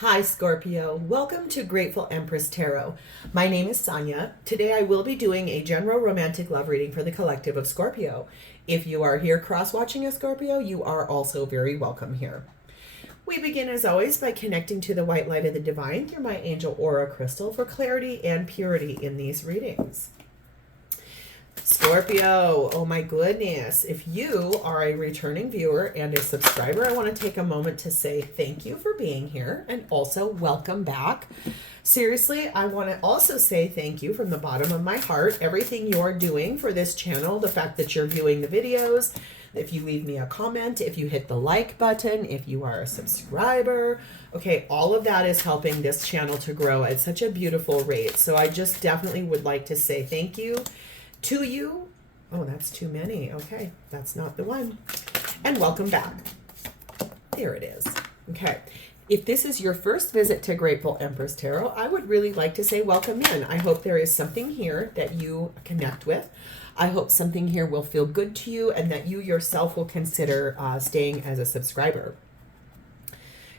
Hi Scorpio, welcome to Grateful Empress Tarot. My name is Sonia. Today I will be doing a general romantic love reading for the collective of Scorpio. If you are here cross-watching a Scorpio, you are also very welcome here. We begin as always by connecting to the white light of the divine through my angel aura crystal for clarity and purity in these readings. Scorpio, oh my goodness. If you are a returning viewer and a subscriber, I want to take a moment to say thank you for being here and also welcome back. Seriously, I want to also say thank you from the bottom of my heart. Everything you're doing for this channel, the fact that you're viewing the videos, if you leave me a comment, if you hit the like button, if you are a subscriber, okay, all of that is helping this channel to grow at such a beautiful rate. So I just definitely would like to say thank you to you. Oh, that's too many. Okay, that's not the one. And welcome back. There it is. Okay. If this is your first visit to Grateful Empress Tarot, I would really like to say welcome in. I hope there is something here that you connect with. I hope something here will feel good to you and that you yourself will consider staying as a subscriber.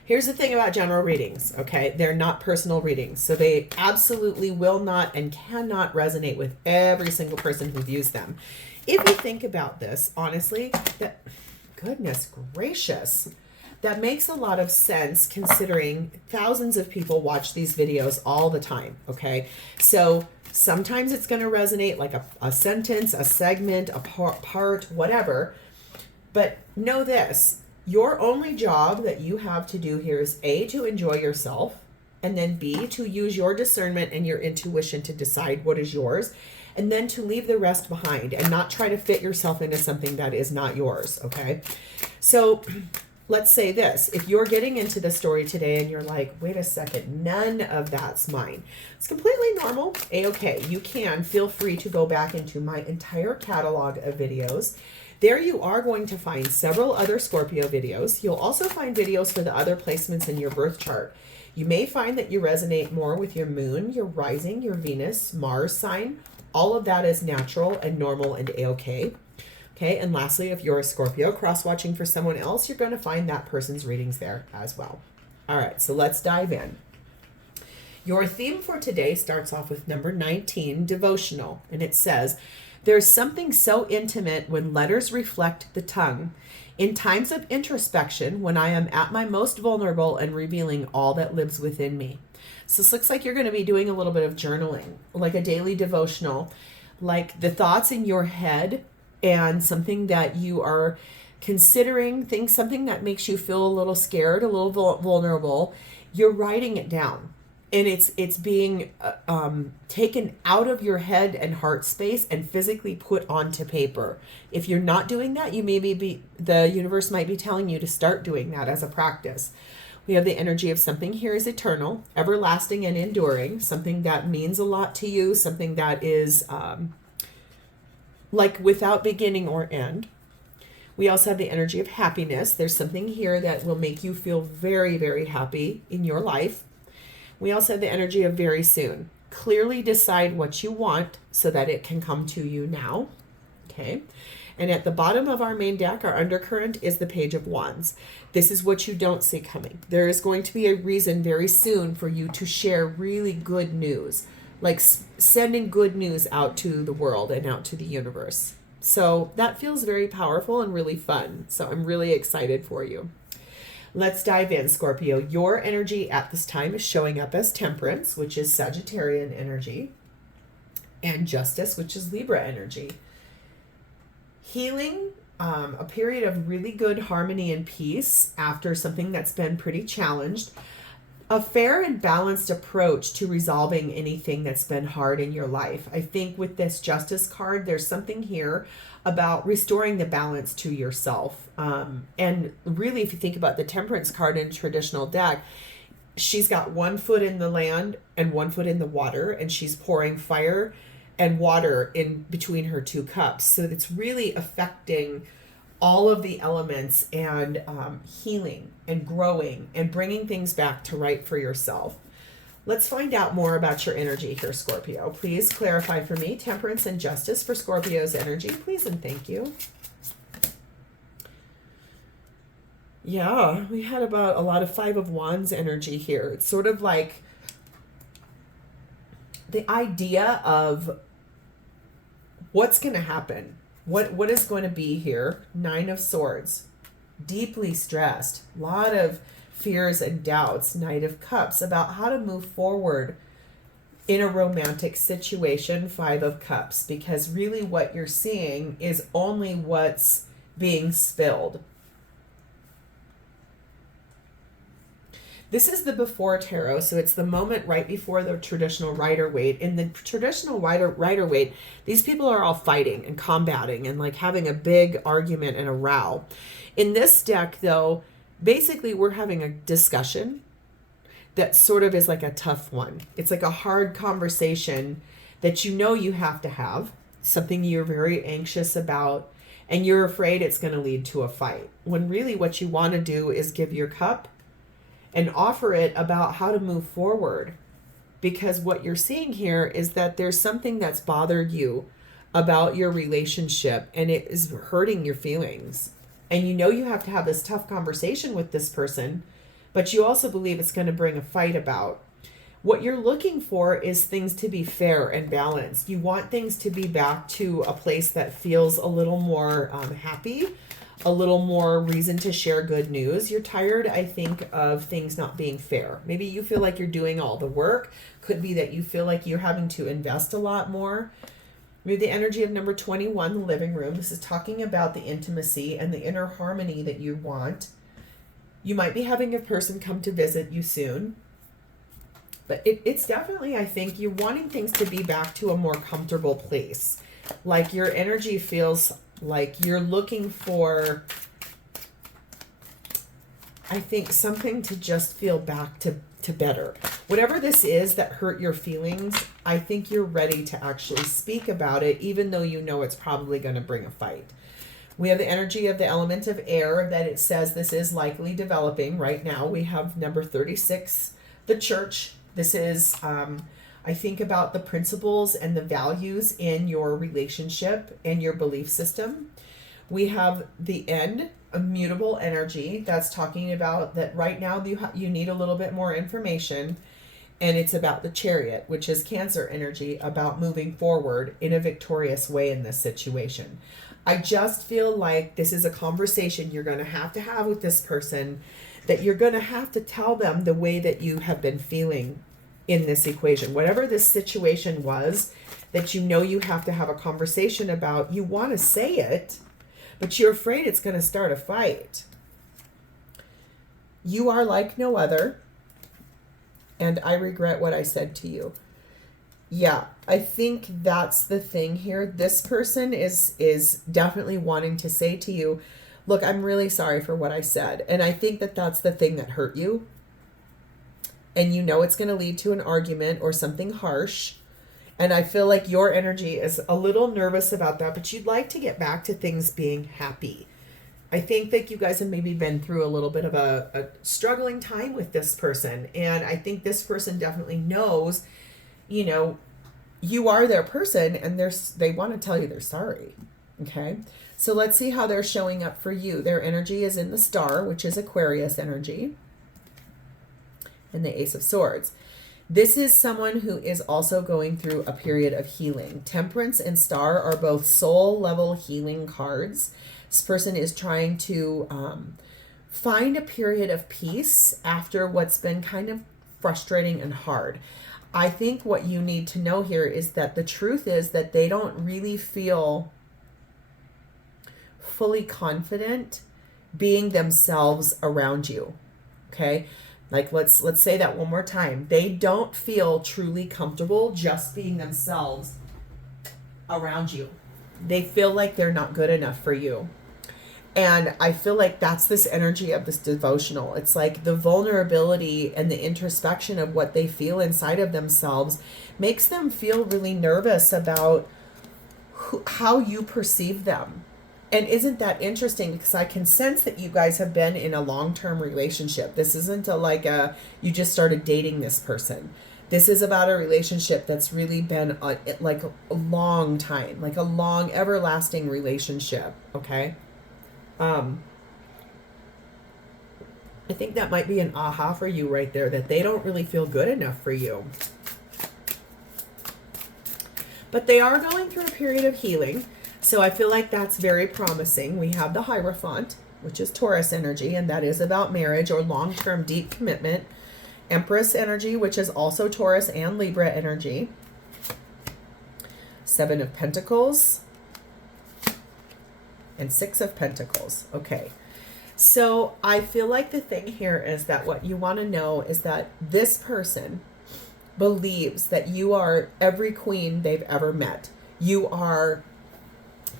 Here's the thing about general readings, okay? They're not personal readings, so they absolutely will not and cannot resonate with every single person who views them. If you think about this, honestly, that, goodness gracious, that makes a lot of sense considering thousands of people watch these videos all the time, okay? So sometimes it's going to resonate like a sentence, a segment, a part, whatever. But know this. Your only job that you have to do here is A, to enjoy yourself, and then B, to use your discernment and your intuition to decide what is yours, and then to leave the rest behind and not try to fit yourself into something that is not yours, okay? So let's say this. If you're getting into the story today and you're like, wait a second, none of that's mine. It's completely normal, A-okay. You can feel free to go back into my entire catalog of videos. There you are going to find several other Scorpio videos. You'll also find videos for the other placements in your birth chart. You may find that you resonate more with your moon, your rising, your Venus, Mars sign. All of that is natural and normal and a-okay. Okay, and lastly, if you're a Scorpio cross-watching for someone else, you're going to find that person's readings there as well. All right, so let's dive in. Your theme for today starts off with number 19, devotional, and it says, "There's something so intimate when letters reflect the tongue. In times of introspection, when I am at my most vulnerable and revealing all that lives within me." So this looks like you're going to be doing a little bit of journaling, like a daily devotional, like the thoughts in your head and something that you are considering, something that makes you feel a little scared, a little vulnerable. You're writing it down. And it's being taken out of your head and heart space and physically put onto paper. If you're not doing that, the universe might be telling you to start doing that as a practice. We have the energy of something here is eternal, everlasting, and enduring. Something that means a lot to you. Something that is like without beginning or end. We also have the energy of happiness. There's something here that will make you feel very, very happy in your life. We also have the energy of very soon. Clearly decide what you want so that it can come to you now. Okay. And at the bottom of our main deck, our undercurrent is the Page of Wands. This is what you don't see coming. There is going to be a reason very soon for you to share really good news, like sending good news out to the world and out to the universe. So that feels very powerful and really fun. So I'm really excited for you. Let's dive in, Scorpio. Your energy at this time is showing up as Temperance, which is Sagittarian energy, and Justice, which is Libra energy. Healing, a period of really good harmony and peace after something that's been pretty challenged. A fair and balanced approach to resolving anything that's been hard in your life. I think with this Justice card, there's something here about restoring the balance to yourself. And really, if you think about the Temperance card in a traditional deck, she's got one foot in the land and one foot in the water, and she's pouring fire and water in between her two cups. So it's really affecting all of the elements and healing and growing and bringing things back to right for yourself. Let's find out more about your energy here, Scorpio. Please clarify for me Temperance and Justice for Scorpio's energy, please and thank you. Yeah, we had about a lot of Five of Wands energy here. It's sort of like the idea of what's going to happen. What is going to be here? Nine of Swords. Deeply stressed. A lot of fears and doubts. Knight of Cups about how to move forward in a romantic situation. Five of Cups, because really what you're seeing is only what's being spilled. This is the before tarot, so it's the moment right before the traditional Rider-Waite. In the traditional Rider-Waite, these people are all fighting and combating and like having a big argument and a row. In this deck, though, basically we're having a discussion that sort of is like a tough one. It's like a hard conversation that you know you have to have, something you're very anxious about, and you're afraid it's going to lead to a fight. When really what you want to do is give your cup and offer it about how to move forward. Because what you're seeing here is that there's something that's bothered you about your relationship and it is hurting your feelings. And you know you have to have this tough conversation with this person, but you also believe it's going to bring a fight about. What you're looking for is things to be fair and balanced. You want things to be back to a place that feels a little more happy, a little more reason to share good news. You're tired, I think, of things not being fair. Maybe you feel like you're doing all the work. Could be that you feel like you're having to invest a lot more. Maybe the energy of number 21, the living room. This is talking about the intimacy and the inner harmony that you want. You might be having a person come to visit you soon. But it's definitely, I think, you're wanting things to be back to a more comfortable place. Like your energy feels like you're looking for, I think, something to just feel back to better. Whatever this is that hurt your feelings, I think you're ready to actually speak about it, even though you know it's probably going to bring a fight. We have the energy of the element of air that it says this is likely developing right now. We have number 36, the church. This is, I think, about the principles and the values in your relationship and your belief system. We have the end, immutable energy. That's talking about that right now you need a little bit more information. And it's about the chariot, which is Cancer energy, about moving forward in a victorious way in this situation. I just feel like this is a conversation you're going to have with this person, that you're going to have to tell them the way that you have been feeling in this equation. Whatever this situation was that you know you have to have a conversation about, you want to say it, but you're afraid it's going to start a fight. You are like no other, and I regret what I said to you. Yeah, I think that's the thing here. This person is definitely wanting to say to you, look, I'm really sorry for what I said. And I think that that's the thing that hurt you. And you know it's going to lead to an argument or something harsh. And I feel like your energy is a little nervous about that, but you'd like to get back to things being happy. I think that you guys have maybe been through a little bit of a struggling time with this person. And I think this person definitely knows, you know, you are their person, and they want to tell you they're sorry. Okay. So let's see how they're showing up for you. Their energy is in the Star, which is Aquarius energy, and the Ace of Swords. This is someone who is also going through a period of healing. Temperance and Star are both soul level healing cards. This person is trying to find a period of peace after what's been kind of frustrating and hard. I think what you need to know here is that the truth is that they don't really feel fully confident being themselves around you. Okay? Like let's say that one more time. They don't feel truly comfortable just being themselves around you. They feel like they're not good enough for you. And I feel like that's this energy of this devotional. It's like the vulnerability and the introspection of what they feel inside of themselves makes them feel really nervous about how you perceive them. And isn't that interesting? Because I can sense that you guys have been in a long-term relationship. This isn't you just started dating this person. This is about a relationship that's really been like a long time, like a long, everlasting relationship. Okay. I think that might be an aha for you right there, that they don't really feel good enough for you. But they are going through a period of healing, so I feel like that's very promising. We have the Hierophant, which is Taurus energy, and that is about marriage or long-term deep commitment. Empress energy, which is also Taurus and Libra energy. Seven of Pentacles. And Six of Pentacles. Okay. So I feel like the thing here is that what you want to know is that this person believes that you are every queen they've ever met. You are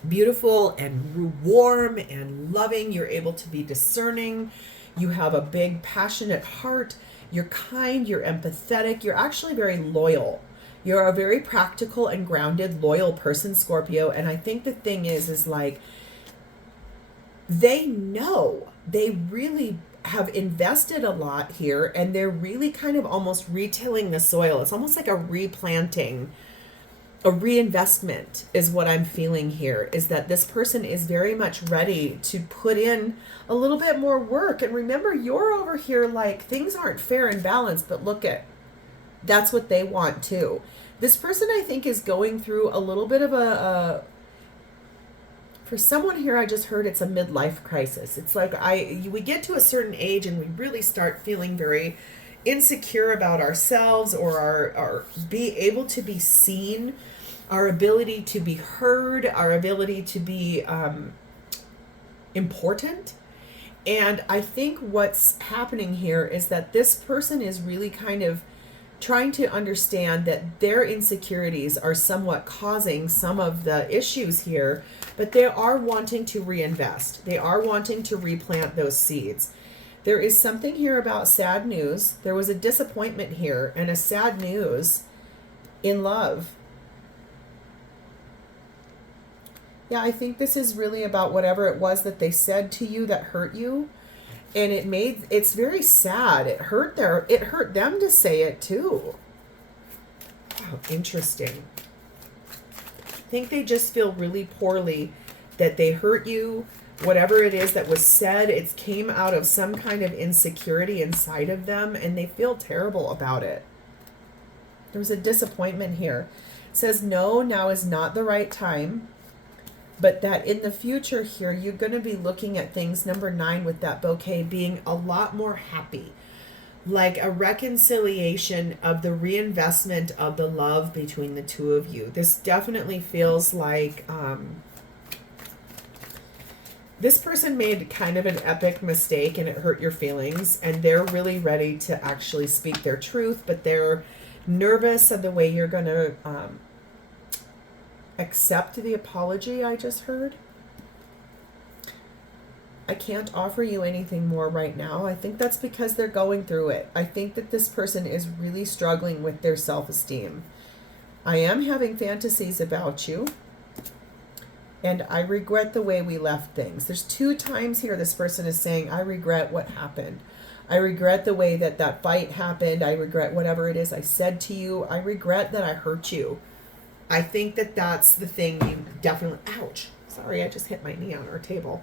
beautiful and warm and loving. You're able to be discerning. You have a big, passionate heart. You're kind. You're empathetic. You're actually very loyal. You're a very practical and grounded, loyal person, Scorpio. And I think the thing is like, they know, they really have invested a lot here, and they're really kind of almost retilling the soil. It's almost like a replanting, a reinvestment is what I'm feeling here, is that this person is very much ready to put in a little bit more work. And remember, you're over here like things aren't fair and balanced, but look at, that's what they want too. This person, I think, is going through a little bit of for someone here, I just heard it's a midlife crisis. It's like we get to a certain age and we really start feeling very insecure about ourselves, or our be able to be seen, our ability to be heard, our ability to be important. And I think what's happening here is that this person is really kind of trying to understand that their insecurities are somewhat causing some of the issues here, but they are wanting to reinvest. They are wanting to replant those seeds. There is something here about sad news. There was a disappointment here and a sad news in love. Yeah, I think this is really about whatever it was that they said to you that hurt you. And it's very sad. It hurt them to say it too. Wow, interesting. I think they just feel really poorly that they hurt you. Whatever it is that was said, it came out of some kind of insecurity inside of them, and they feel terrible about it. There's a disappointment here. It says, no, now is not the right time. But that in the future here, you're going to be looking at things, number 9 with that bouquet, being a lot more happy. Like a reconciliation of the reinvestment of the love between the two of you. This definitely feels like this person made kind of an epic mistake and it hurt your feelings. And they're really ready to actually speak their truth, but they're nervous of the way you're going to accept the apology I just heard. I can't offer you anything more right now. I think that's because they're going through it. I think that this person is really struggling with their self-esteem. I am having fantasies about you, and I regret the way we left things. There's 2 times here this person is saying, I regret what happened. I regret the way that fight happened. I regret whatever it is I said to you. I regret that I hurt you. I think that that's the thing you definitely, ouch, sorry, I just hit my knee on our table.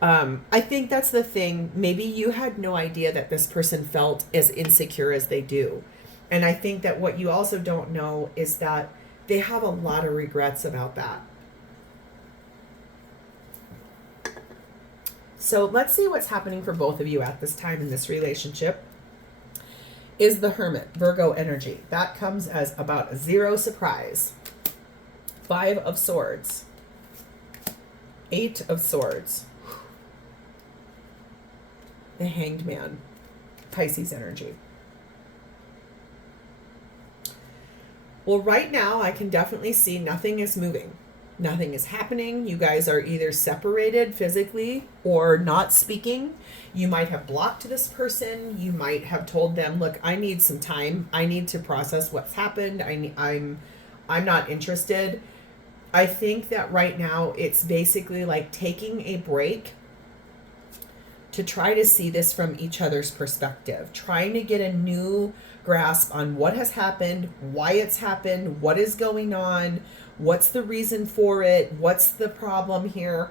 I think that's the thing. Maybe you had no idea that this person felt as insecure as they do. And I think that what you also don't know is that they have a lot of regrets about that. So let's see what's happening for both of you at this time in this relationship. Is the Hermit, Virgo energy. That comes as about 0 surprise. 5 of Swords. 8 of Swords. The Hanged Man. Pisces energy. Well, right now I can definitely see nothing is moving. Nothing is happening. You guys are either separated physically or not speaking. You might have blocked this person. You might have told them, look, I need some time. I need to process what's happened. I'm not interested. I think that right now it's basically like taking a break to try to see this from each other's perspective, trying to get a new grasp on what has happened, why it's happened, what is going on, what's the reason for it, what's the problem here.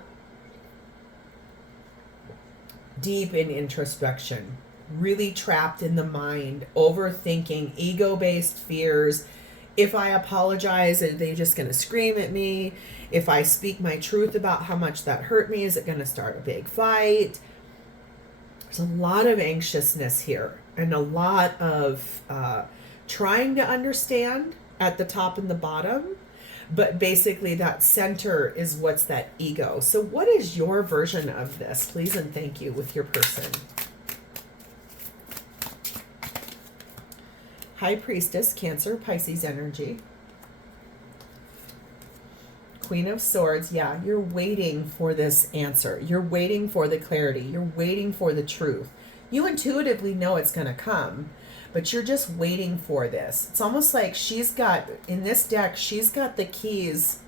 deep in introspection, really trapped in the mind, overthinking, ego-based fears. If I apologize, are they just going to scream at me? If I speak my truth about how much that hurt me, is it going to start a big fight? There's a lot of anxiousness here and a lot of trying to understand at the top and the bottom. But basically that center is what's that ego. So what is your version of this? Please and thank you with your person. High Priestess, Cancer, Pisces energy. Queen of Swords, yeah, you're waiting for this answer. You're waiting for the clarity. You're waiting for the truth. You intuitively know it's going to come, but you're just waiting for this. It's almost like she's got, in this deck, she's got the keys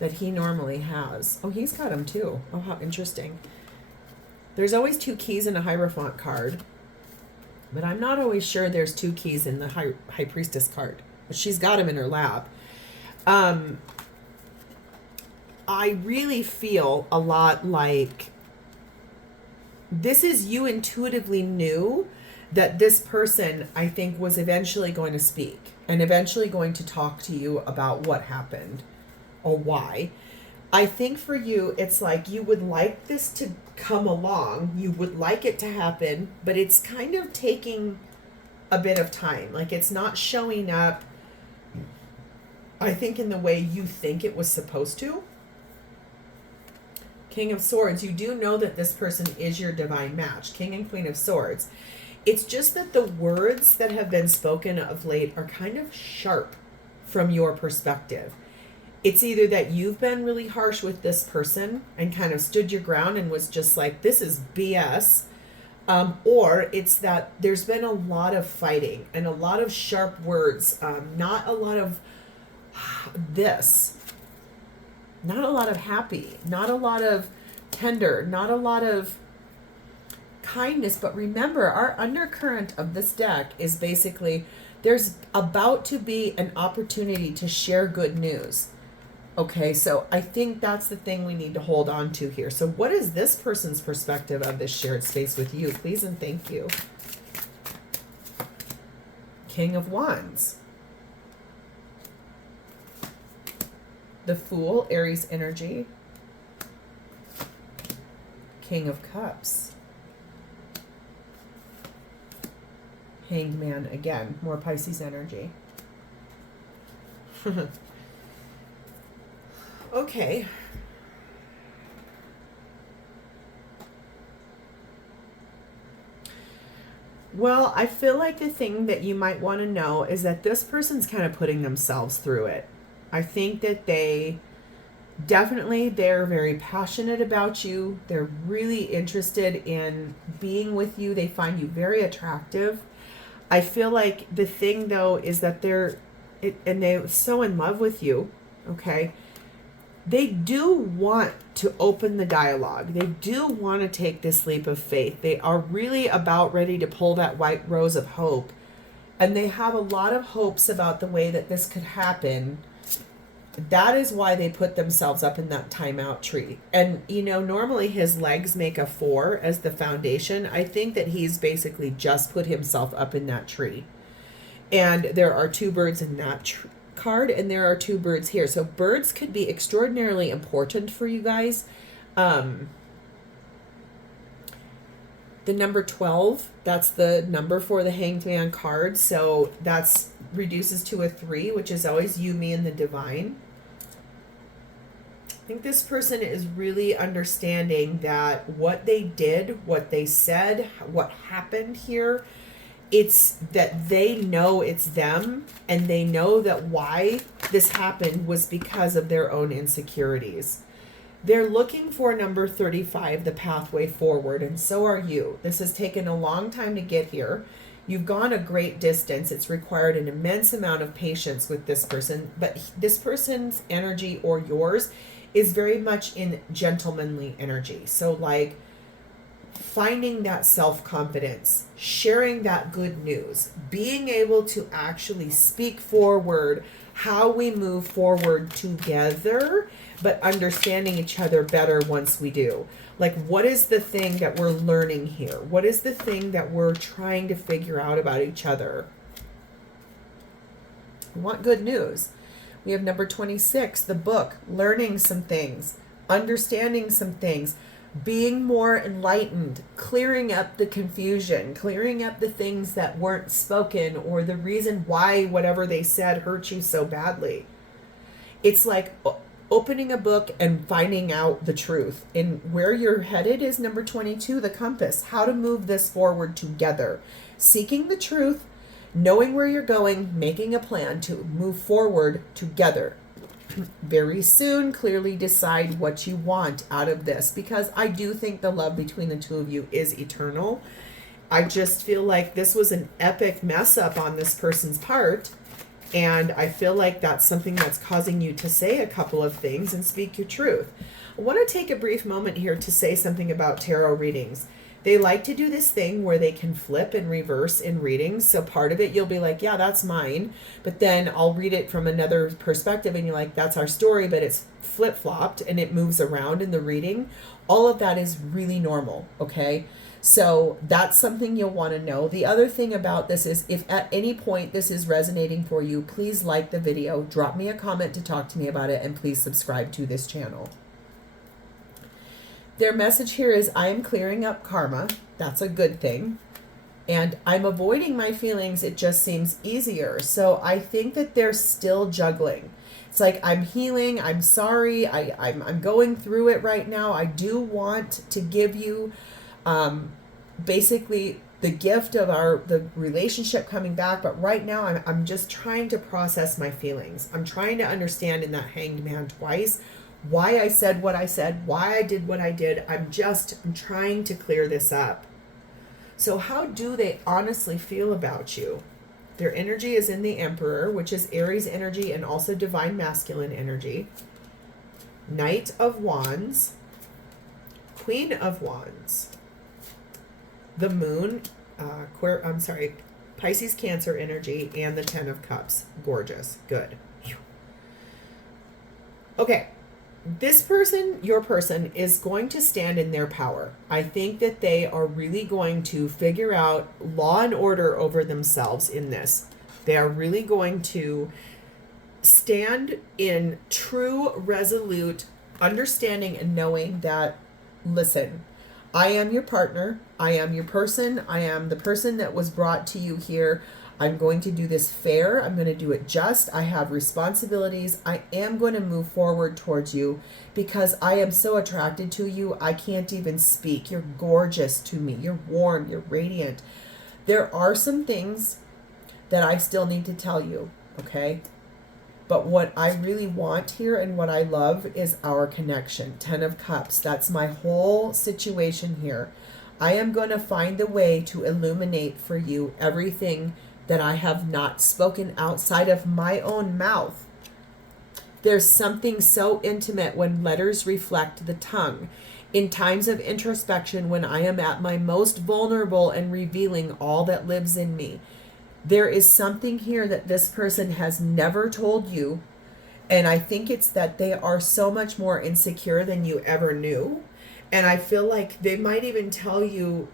that he normally has. Oh, he's got them too. Oh, how interesting. There's always 2 keys in a Hierophant card, but I'm not always sure there's 2 keys in the High Priestess card, but she's got them in her lap. I really feel a lot like this is, you intuitively knew that this person, I think, was eventually going to speak and eventually going to talk to you about what happened or why. I think for you, it's like you would like this to come along. You would like it to happen, but it's kind of taking a bit of time. Like it's not showing up, I think, in the way you think it was supposed to. King of Swords, you do know that this person is your divine match. King and Queen of Swords. It's just that the words that have been spoken of late are kind of sharp from your perspective. It's either that you've been really harsh with this person and kind of stood your ground and was just like, this is BS. Or it's that there's been a lot of fighting and a lot of sharp words. Not a lot of this. Not a lot of happy. Not a lot of tender. Not a lot of kindness. But remember, our undercurrent of this deck is basically there's about to be an opportunity to share good news. Okay, so I think that's the thing we need to hold on to here. So what is this person's perspective of this shared space with you? Please and thank you. King of Wands. The Fool, Aries energy. King of Cups. Hanged Man again, more Pisces energy. Okay. Well, I feel like the thing that you might want to know is that this person's kind of putting themselves through it. I think that they're very passionate about you. They're really interested in being with you. They find you very attractive. I feel like the thing though is that they're so in love with you. Okay. They do want to open the dialogue. They do want to take this leap of faith. They are really about ready to pull that white rose of hope. And they have a lot of hopes about the way that this could happen. That is why they put themselves up in that timeout tree. And, normally his legs make a 4 as the foundation. I think that he's basically just put himself up in that tree. And there are 2 birds in that card, and there are 2 birds here. So birds could be extraordinarily important for you guys. The number 12, that's the number for the Hanged Man card. So that's reduces to a 3, which is always you, me, and the divine. I think this person is really understanding that what they did, what they said, what happened here, it's that they know it's them, and they know that why this happened was because of their own insecurities. They're looking for number 35, the pathway forward, and so are you. This has taken a long time to get here. You've gone a great distance. It's required an immense amount of patience with this person, but this person's energy or yours is very much in gentlemanly energy. So like finding that self-confidence, sharing that good news, being able to actually speak forward how we move forward together, but understanding each other better once we do. Like, what is the thing that we're learning here? What is the thing that we're trying to figure out about each other? We want good news. We have number 26, the book, learning some things, understanding some things, being more enlightened, clearing up the confusion, clearing up the things that weren't spoken or the reason why whatever they said hurt you so badly. It's like opening a book and finding out the truth. And where you're headed is number 22, the compass, how to move this forward together. Seeking the truth, knowing where you're going, making a plan to move forward together. Very soon, clearly decide what you want out of this, because I do think the love between the two of you is eternal. I just feel like this was an epic mess up on this person's part, and I feel like that's something that's causing you to say a couple of things and speak your truth. I want to take a brief moment here to say something about tarot readings. They like to do this thing where they can flip and reverse in readings. So part of it, you'll be like, yeah, that's mine. But then I'll read it from another perspective and you're like, that's our story, but it's flip-flopped and it moves around in the reading. All of that is really normal, okay? So that's something you'll want to know. The other thing about this is if at any point this is resonating for you, please like the video, drop me a comment to talk to me about it, and please subscribe to this channel. Their message here is, I am clearing up karma. That's a good thing. And I'm avoiding my feelings. It just seems easier. So I think that they're still juggling. It's like, I'm healing. I'm sorry. I'm going through it right now. I do want to give you basically the gift of the relationship coming back. But right now I'm just trying to process my feelings. I'm trying to understand in that Hanged Man twice why I said what I said, why I did what I did. I'm trying to clear this up. So how do they honestly feel about you? Their energy is in the Emperor, which is Aries energy and also divine masculine energy. Knight of Wands, Queen of Wands, the Moon, Pisces Cancer energy, and the Ten of Cups. Gorgeous. Good. Okay. This person, your person, is going to stand in their power. I think that they are really going to figure out law and order over themselves in this. They are really going to stand in true, resolute understanding and knowing that, listen, I am your partner. I am your person. I am the person that was brought to you here. I'm going to do this fair. I'm going to do it just. I have responsibilities. I am going to move forward towards you because I am so attracted to you. I can't even speak. You're gorgeous to me. You're warm. You're radiant. There are some things that I still need to tell you, okay? But what I really want here and what I love is our connection. 10 of Cups. That's my whole situation here. I am going to find a way to illuminate for you everything that I have not spoken outside of my own mouth. There's something so intimate when letters reflect the tongue. In times of introspection, when I am at my most vulnerable and revealing all that lives in me, there is something here that this person has never told you. And I think it's that they are so much more insecure than you ever knew. And I feel like they might even tell you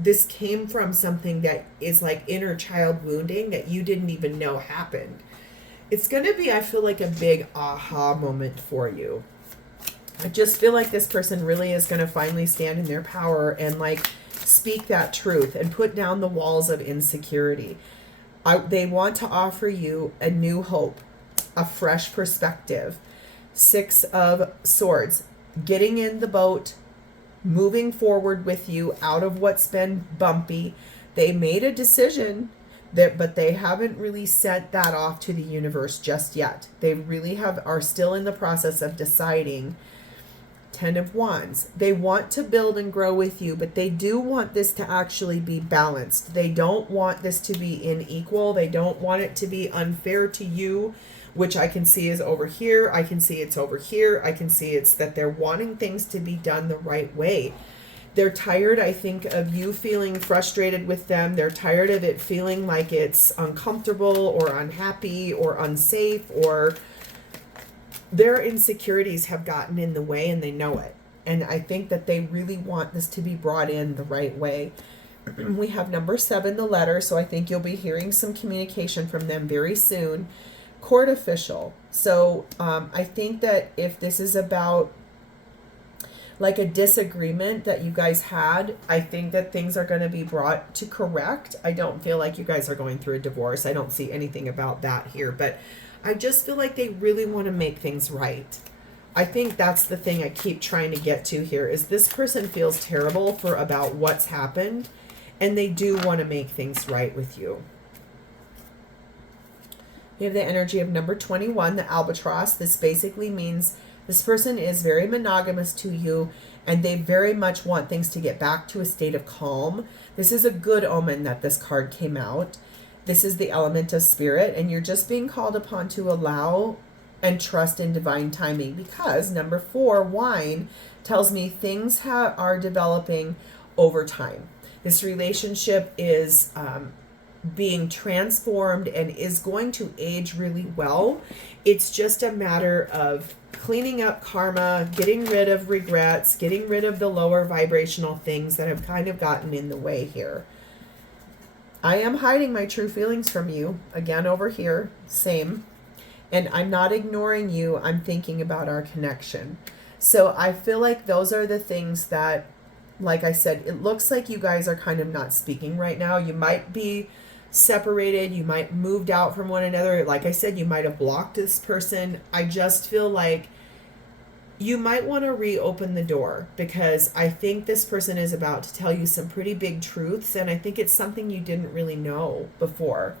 this came from something that is like inner child wounding that you didn't even know happened. It's going to be, I feel like, a big aha moment for you. I just feel like this person really is going to finally stand in their power and like speak that truth and put down the walls of insecurity. They want to offer you a new hope, a fresh perspective. 6 of Swords, getting in the boat, moving forward with you out of what's been bumpy. They made a decision but they haven't really sent that off to the universe just yet. They really are still in the process of deciding. 10 of Wands. They want to build and grow with you, but they do want this to actually be balanced. They don't want this to be unequal. They don't want it to be unfair to you, which I can see is over here. I can see it's over here. I can see it's that they're wanting things to be done the right way. They're tired, I think, of you feeling frustrated with them. They're tired of it feeling like it's uncomfortable or unhappy or unsafe, or their insecurities have gotten in the way and they know it. And I think that they really want this to be brought in the right way. We have number 7, the letter. So I think you'll be hearing some communication from them very soon. Court official. So I think that if this is about like a disagreement that you guys had, I think that things are going to be brought to correct. I don't feel like you guys are going through a divorce. I don't see anything about that here, but I just feel like they really want to make things right. I think that's the thing I keep trying to get to here, is this person feels terrible for about what's happened, and they do want to make things right with you. We have the energy of number 21, the albatross. This basically means this person is very monogamous to you, and they very much want things to get back to a state of calm. This is a good omen that this card came out. This is the element of spirit, and you're just being called upon to allow and trust in divine timing, because number 4, wine, tells me things are developing over time. This relationship is being transformed and is going to age really well. It's just a matter of cleaning up karma, getting rid of regrets, getting rid of the lower vibrational things that have kind of gotten in the way here. I am hiding my true feelings from you. Again, over here, same. And I'm not ignoring you. I'm thinking about our connection. So I feel like those are the things that, like I said, it looks like you guys are kind of not speaking right now. You might be separated. You might moved out from one another. Like I said, you might have blocked this person. I just feel like you might want to reopen the door, because I think this person is about to tell you some pretty big truths, and I think it's something you didn't really know before.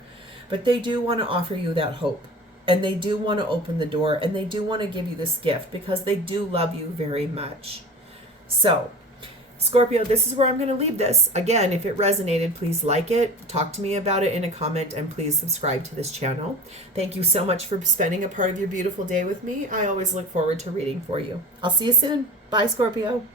But they do want to offer you that hope, and they do want to open the door, and they do want to give you this gift because they do love you very much. So, Scorpio, this is where I'm going to leave this. Again, if it resonated, please like it, talk to me about it in a comment, and please subscribe to this channel. Thank you so much for spending a part of your beautiful day with me. I always look forward to reading for you. I'll see you soon. Bye, Scorpio.